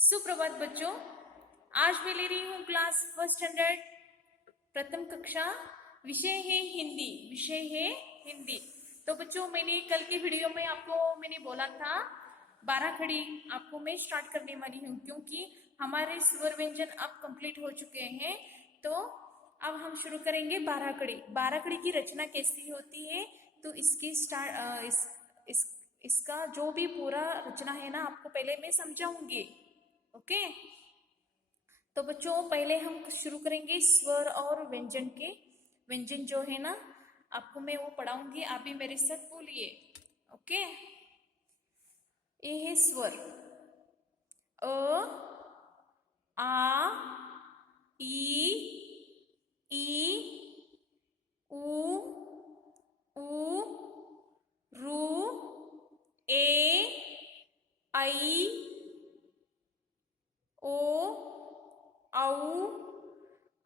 सुप्रभात बच्चों। आज मैं ले रही हूँ क्लास फर्स्ट स्टैंडर्ड प्रथम कक्षा। विषय है हिंदी। तो बच्चों, मैंने कल के वीडियो में आपको मैंने बोला था 12 खड़ी आपको मैं स्टार्ट करने वाली हूँ, क्योंकि हमारे स्वर व्यंजन अब कंप्लीट हो चुके हैं। तो अब हम शुरू करेंगे 12 कड़ी। 12 कड़ी की रचना कैसी होती है, तो इसकी स्टार्ट इसका जो भी पूरा रचना है ना, आपको पहले मैं समझाऊंगी। ओके। तो बच्चों, पहले हम शुरू करेंगे स्वर और व्यंजन के। व्यंजन जो है ना, आपको मैं वो पढ़ाऊंगी, आप भी मेरे साथ बोलिए। ओके। ये है स्वर। अ, आ, ई, उ, रू, ए, आई, ओ, औ,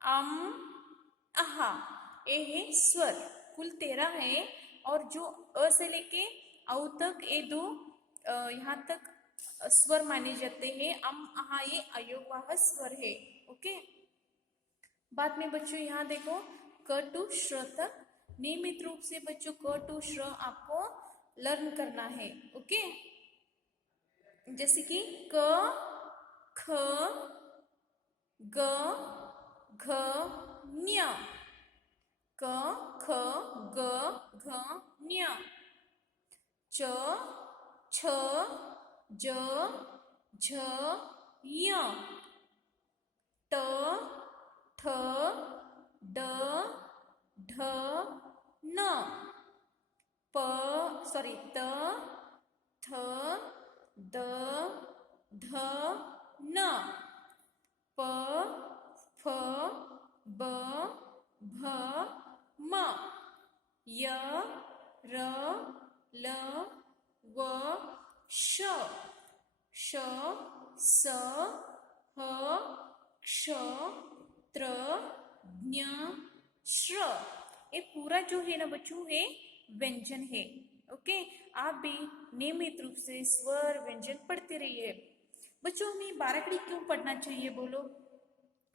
अम, अहा। ये है स्वर। कुल 13 है। और जो अ से लेके औ तक ये दो यहाँ तक स्वर माने जाते हैं। अम अहा ये अयोगवाह स्वर है। ओके। बाद में बच्चों यहाँ देखो, क टू श्र तक नियमित रूप से बच्चों क टू श्र आपको लर्न करना है। ओके। जैसे कि क, ख, ग, घ, ञ। क, ख, ग, घ, ञ। च, छ, ज, झ, य। ट, ठ, ड, ढ, न। प त, थ, द, ध, न। प, फ, ब, भ, म। य, र, ल, व, श। श, स, ह, क्ष, त्र, ज्ञ, श्र। ये पूरा जो है ना बच्चों, है व्यंजन है। ओके। आप भी नियमित रूप से स्वर व्यंजन पढ़ते रहिए। बच्चों, हमें 12 कड़ी क्यों पढ़ना चाहिए बोलो?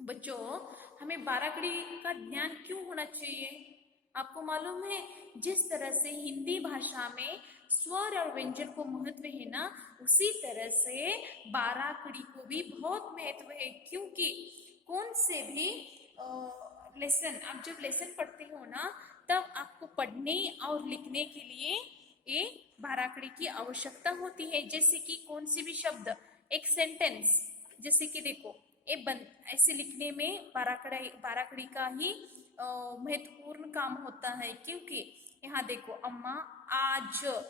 बच्चों, हमें 12 कड़ी का ज्ञान क्यों होना चाहिए? आपको मालूम है, जिस तरह से हिंदी भाषा में स्वर और व्यंजन को महत्व है ना, उसी तरह से 12 कड़ी को भी बहुत महत्व है। क्योंकि कौन से भी लेसन, आप जब लेसन पढ़ते हो ना, तब आपको पढ़ने और लिखने के लिए ये 12 कड़ी की आवश्यकता होती है। जैसे कि कौन सी भी शब्द, एक सेंटेंस, जैसे कि देखो, ऐसे लिखने में 12 कड़ी का ही महत्वपूर्ण काम होता है। क्योंकि यहाँ देखो, अम्मा आज,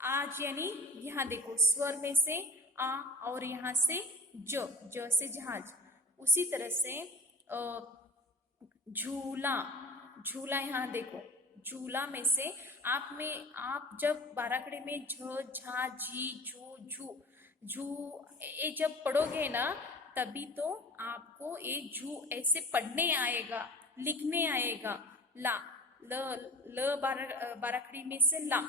आज यानी यहाँ देखो स्वर में से आ और यहाँ से ज से जहाज। उसी तरह से झूला, झूला यहाँ देखो, झूला में से आप जब 12 कड़ी में झ, झा, झी, झू, झू, झू ये जब पढ़ोगे ना, तभी तो आपको ये झू ऐसे पढ़ने आएगा, लिखने आएगा। ला, ल 12 कड़ी में से ला,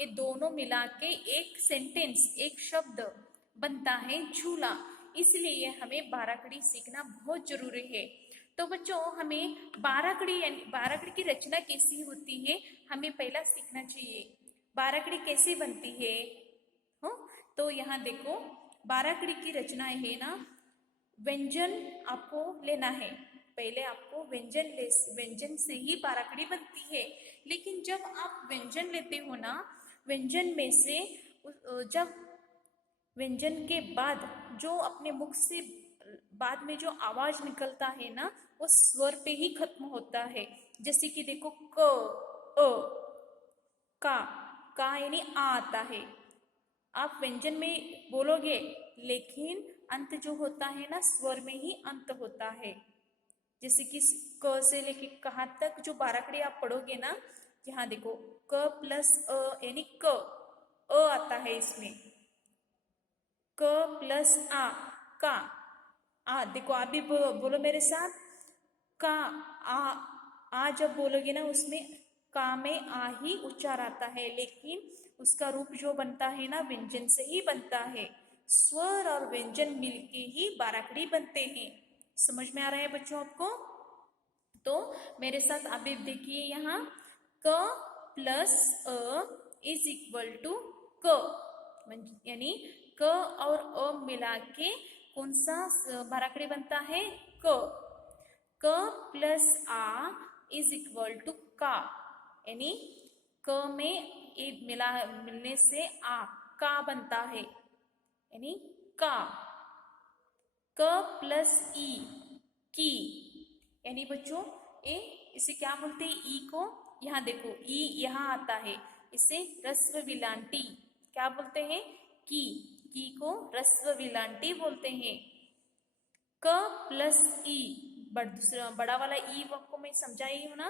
ये दोनों मिला के एक सेंटेंस, एक शब्द बनता है झूला। इसलिए हमें 12 कड़ी सीखना बहुत जरूरी है। तो बच्चों, हमें 12 कड़ी यानी 12 कड़ी की रचना कैसी होती है, हमें पहला सीखना चाहिए। 12 कड़ी कैसे बनती है? हो, तो यहाँ देखो, 12 कड़ी की रचना है ना, व्यंजन आपको लेना है। पहले आपको व्यंजन से ही 12 कड़ी बनती है। लेकिन जब आप व्यंजन लेते हो ना, व्यंजन में से जब व्यंजन के बाद जो अपने मुख से बाद में जो आवाज निकलता है ना, वो स्वर पे ही खत्म होता है। जैसे कि देखो, क, अ, का, यानी आ आता है। आप व्यंजन में बोलोगे, लेकिन अंत जो होता है ना, स्वर में ही अंत होता है। जैसे कि क से लेके कहाँ तक जो 12 कड़ी आप पढ़ोगे ना, यहाँ देखो, क प्लस अ यानी क, अ आता है इसमें। क प्लस आ, का। आ देखो, आप भी बोलो मेरे साथ, का, आ जब बोलोगे ना, उसमें का में आ ही उच्चार आता है, लेकिन उसका रूप जो बनता है ना, व्यंजन से ही बनता है। स्वर और व्यंजन मिलके ही बाराखड़ी बनते हैं। समझ में आ रहा है बच्चों आपको? तो मेरे साथ आप भी देखिए यहाँ, क प्लस अ इज इक्वल टू क, यानी क और अ मिला के कौन सा बाराखड़ी बनता है? क। क प्लस आ इज इक्वल टू का, यानी क में ए मिलने से आ का बनता है, यानी का। क प्लस ई की, यानी बच्चों इसे क्या बोलते हैं? ई को, यहाँ देखो ई यहाँ आता है, इसे रस्व विलांटी क्या बोलते हैं? की को रस्व विलांटी बोलते हैं। क प्लस ई, दूसरा बड़ा वाला ई आपको मैं समझाई हूं ना,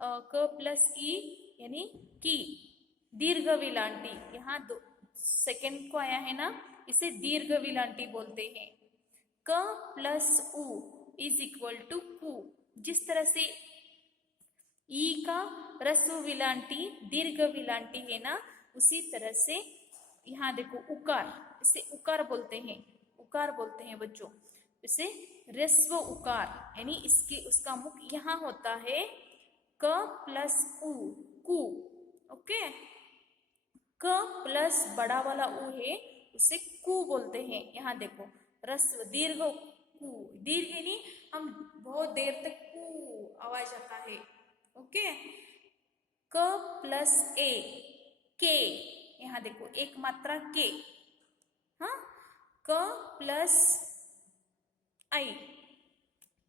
क प्लस ई यानी की, दीर्घ विलांटी, यहाँ दो सेकेंड को आया है ना, इसे दीर्घ विलांटी बोलते हैं। क प्लस उ इज इक्वल टू कु, जिस तरह से ई का रस्व विलांटी दीर्घ विलांटी है ना, उसी तरह से यहाँ देखो उकार, इसे उकार बोलते हैं, उकार बोलते हैं बच्चों, इसे रस्व उकार, यानी इसके उसका मुख यहाँ होता है, क प्लस उ कु। ओके, क प्लस बड़ा वाला उ है, उसे कु बोलते हैं। यहाँ देखो रस्व दीर्घ कु, दीर्घ यानी हम बहुत देर तक कु आवाज आता है। ओके, क प्लस ए के, यहाँ देखो एक मात्रा के, हाँ, क प्लस आई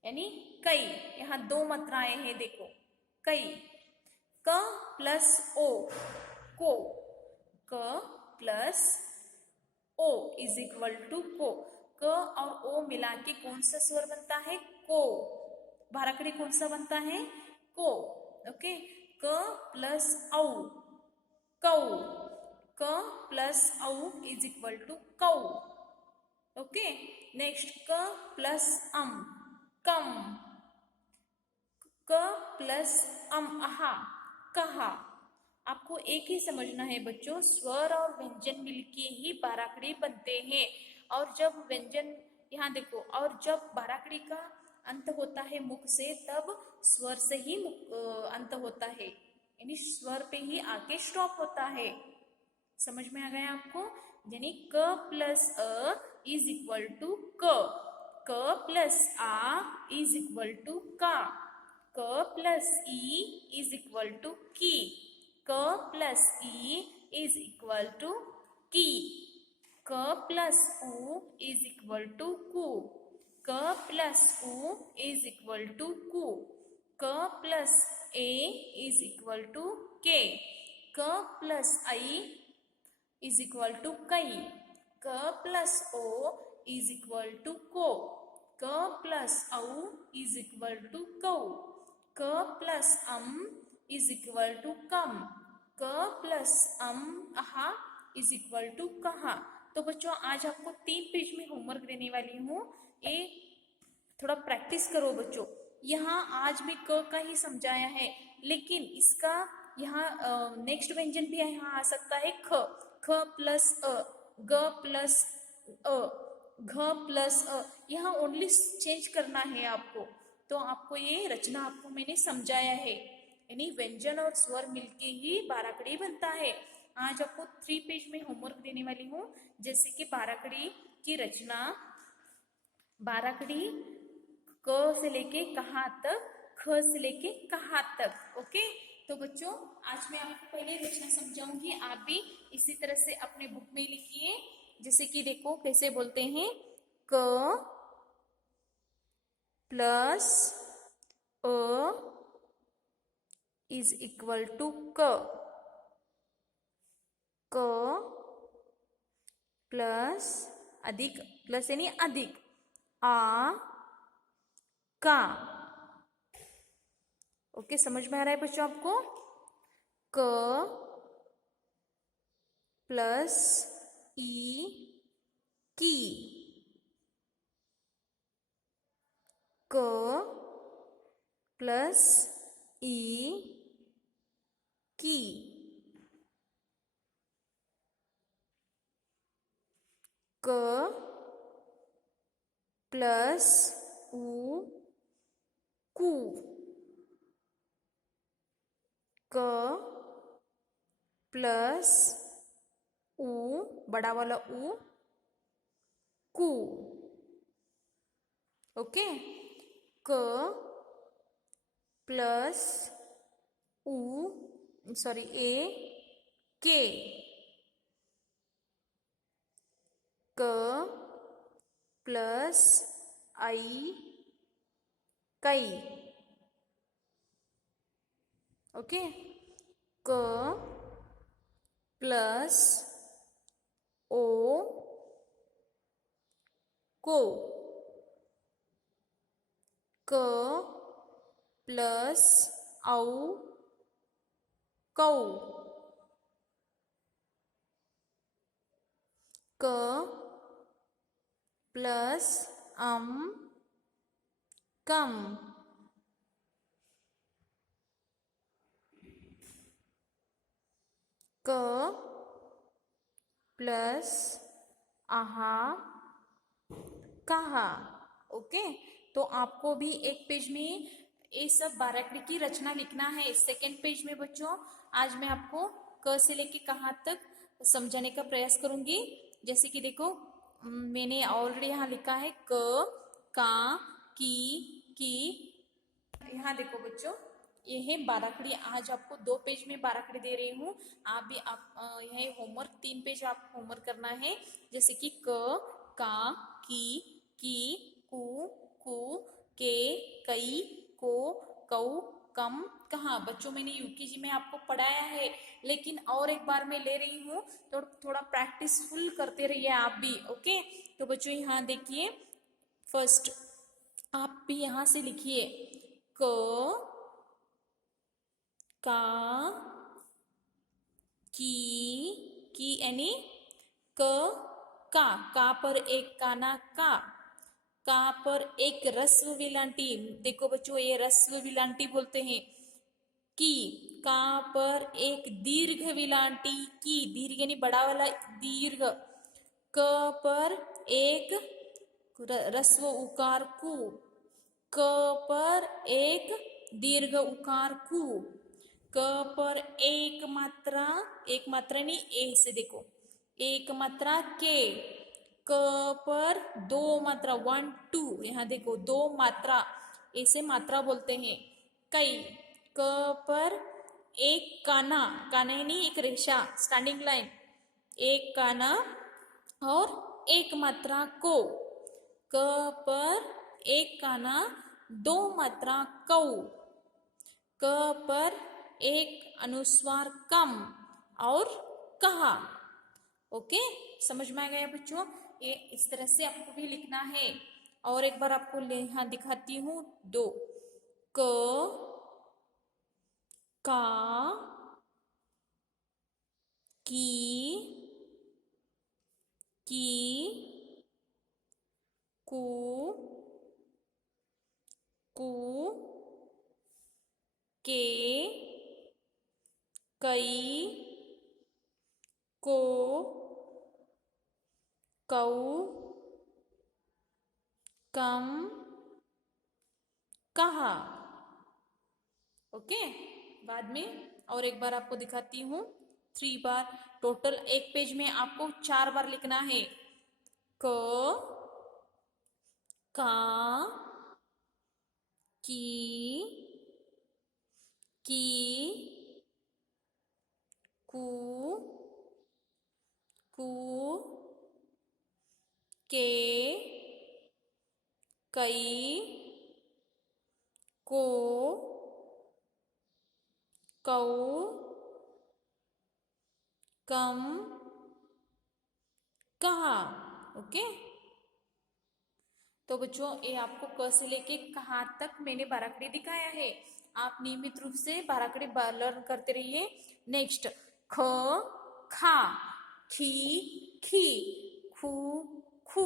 यानी कई, यहाँ दो मात्राएं हैं देखो, कई। क प्लस ओ को, क प्लस ओ इज इक्वल टू को, क और ओ मिला के कौन सा स्वर बनता है? को। बाराखड़ी कौन सा बनता है? को। ओके, क प्लस औ कौ, क प्लस औ इज इक्वल टू कौ। ओके, नेक्स्ट क प्लस कम, क प्लस आहा कहा। आपको एक ही समझना है बच्चों, स्वर और व्यंजन मिलके ही बाराखड़ी बनते हैं। और जब व्यंजन, यहाँ देखो, और जब बाराखड़ी का अंत होता है मुख से, तब स्वर से ही अंत होता है, यानी स्वर पे ही आके स्टॉप होता है। समझ में आ गया आपको? यानी क प्लस अ इज इक्वल टू क, क प्लस आ इज इक्वल टू का, क प्लस ई इज इक्वल टू की, क प्लस ई इज इक्वल टू की, क प्लस उ इज इक्वल टू कु, क प्लस उ इज इक्वल टू कु, क प्लस ए इज इक्वल टू के, क प्लस आई इज इक्वल टू कई, क प्लस ओ इज इक्वल टू को, क प्लस औ इज इक्वल टू कौ, क प्लस इज इक्वल टू कम, क प्लस आहा इज इक्वल टू कहा। तो बच्चों आज आपको 3 पेज में होमवर्क देने वाली हूँ, ये थोड़ा प्रैक्टिस करो बच्चों। यहाँ आज मैं क का ही समझाया है, लेकिन इसका यहाँ नेक्स्ट व्यंजन भी यहाँ आ सकता है, ख, ख प्लस अ, ग प्लस अ, घ प्लस अ, यहाँ ओनली चेंज करना है आपको। तो आपको ये रचना आपको मैंने समझाया है, यानी व्यंजन और स्वर मिलके ही बाराखड़ी बनता है। आज आपको 3 पेज में होमवर्क देने वाली हूँ, जैसे कि बाराखड़ी की रचना, बाराखड़ी क से लेके कहाँ तक, ख से लेके कहाँ तक। ओके, तो बच्चों आज मैं आपको पहले रचना समझाऊंगी, आप भी इसी तरह से अपने बुक में लिखिए। जैसे कि देखो कैसे बोलते हैं, क प्लस अ इज इक्वल टू क, क प्लस अधिक, प्लस यानी अधिक, आ का। ओके, समझ में आ रहा है बच्चों आपको? क प्लस ई की, क प्लस ई की, क प्लस उ कु, क प्लस उ बड़ा वाला उ कु। ओके, क प्लस उ सॉरी ए के, क प्लस आई कई। ओके, क प्लस ओ को, क प्लस औ कौ, क प्लस कम, क प्लस आहा कहा। ओके, तो आपको भी एक पेज में ये सब बाराकड़ी की रचना लिखना है। सेकेंड पेज में बच्चों आज मैं आपको क से लेके कहाँ तक समझाने का प्रयास करूंगी। जैसे कि देखो मैंने ऑलरेडी यहाँ लिखा है क, का, की। यहाँ देखो बच्चों ये है बाराकड़ी। आज आपको 2 पेज में बाराकड़ी दे रही हूँ। आप भी यह होमवर्क 3 पेज आप होमवर्क करना है। जैसे कि क, का, की, कु, के, कई, को, कौ, कम, कहाँ। बच्चों मैंने यूकेजी में आपको पढ़ाया है, लेकिन और एक बार मैं ले रही हूँ तो थोड़ा प्रैक्टिस फुल करते रहिए आप भी। ओके, तो बच्चों यहाँ देखिए फर्स्ट आप भी यहाँ से लिखिए क, का, की यानी क, का पर एक काना का पर एक रस्व विलांटी। देखो बच्चों ये रस्व विलांटी बोलते हैं। की, का पर एक दीर्घ विलांटी की, दीर्घ यानी बड़ा वाला दीर्घ। क पर एक रस्व उकार कु, क पर एक दीर्घ उकार कु, क पर एक मात्रा नहीं ए से देखो एक मात्रा के, क पर 2 मात्रा 1 2 यहाँ देखो 2 मात्रा ऐसे मात्रा बोलते हैं कई, क पर एक काना यानी एक रेशा स्टैंडिंग लाइन, एक काना और एक मात्रा को, क पर एक काना 2 मात्रा कौ, क पर एक अनुस्वार कम और कहा। ओके, समझ में आ गया बच्चों। ये इस तरह से आपको भी लिखना है। और एक बार आपको यहाँ दिखाती हूँ 2 क, का, की, कु, के, कई, को, कौ, कम, कहा। ओके, बाद में और एक बार आपको दिखाती हूँ 3 बार। टोटल एक पेज में आपको 4 बार लिखना है। क, का, की, कु, के, कई, को, कौ, कम, कहा। ओके, तो बच्चों ये आपको क से लेके कहाँ तक मैंने बाराकड़ी दिखाया है। आप नियमित रूप से बाराकड़ी लर्न करते रहिए। नेक्स्ट ख, खा, खी, खी, खू, खू,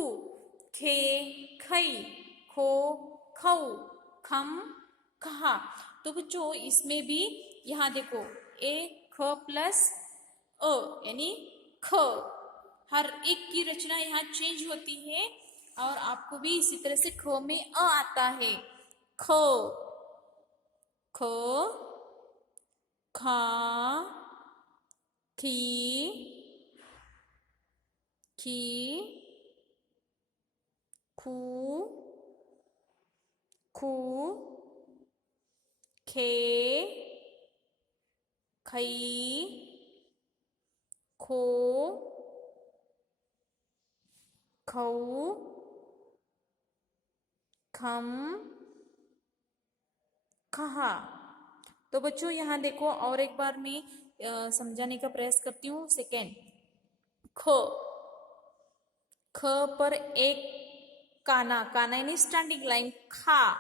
खे, खई, खो, खौ, खम, खहा। तो बच्चों इसमें भी यहाँ देखो ए ख प्लस अ यानी ख हर एक की रचना यहाँ चेंज होती है और आपको भी इसी तरह से ख में अ आता है। ख, ख, खा, खी, खी, खू, खू, खे, खई, खो, खऊ, खम, खहा। तो बच्चों यहाँ देखो और एक बार मैं समझाने का प्रयास करती हूँ। सेकेंड, ख, ख पर एक काना, काना यानी स्टैंडिंग लाइन, खा,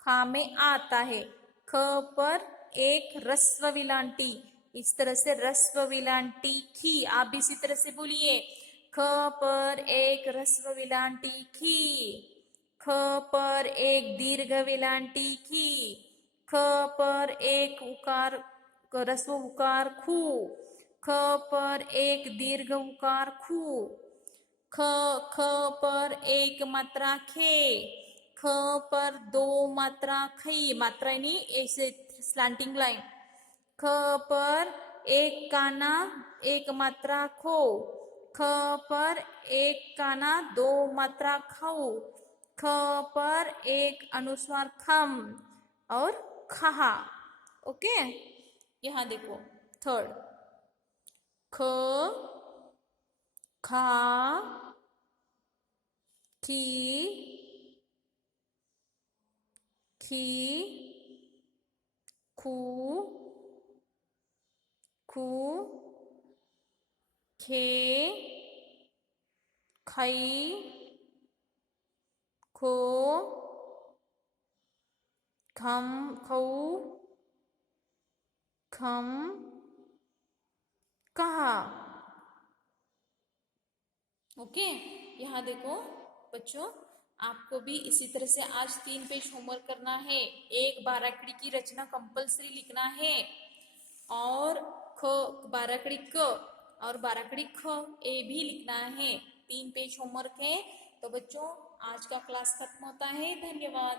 खा में आता है। ख पर एक रस्व विलांटी, इस तरह से रस्व विलांटी खी, आप भी इसी तरह से बोलिए। ख पर एक रस्व विलांटी खी, ख पर एक दीर्घ विलांटी खी, ख पर एक उकार रस्व उकार खू, ख पर एक दीर्घ उकार खू, ख, ख पर एक मात्रा खे, ख पर दो मात्रा खई, मात्रा यानी ऐसे स्लैंटिंग लाइन। ख पर एक काना एक मात्रा खो, ख पर एक काना दो मात्रा खऊ, ख पर एक अनुस्वार खम और खहा। ओके, यहाँ देखो थर्ड, ख, खा, खी, खी, खू, खू, खे, खई, खो, खम, खऊ, खम, कहा। ओके, यहाँ देखो बच्चों, आपको भी इसी तरह से आज 3 पेज होमवर्क करना है। एक बाराकड़ी की रचना कंपल्सरी लिखना है और ख, बाराकड़ी क और बाराकड़ी ख ए भी लिखना है। 3 पेज होमवर्क है। तो बच्चों आज का क्लास खत्म होता है। धन्यवाद।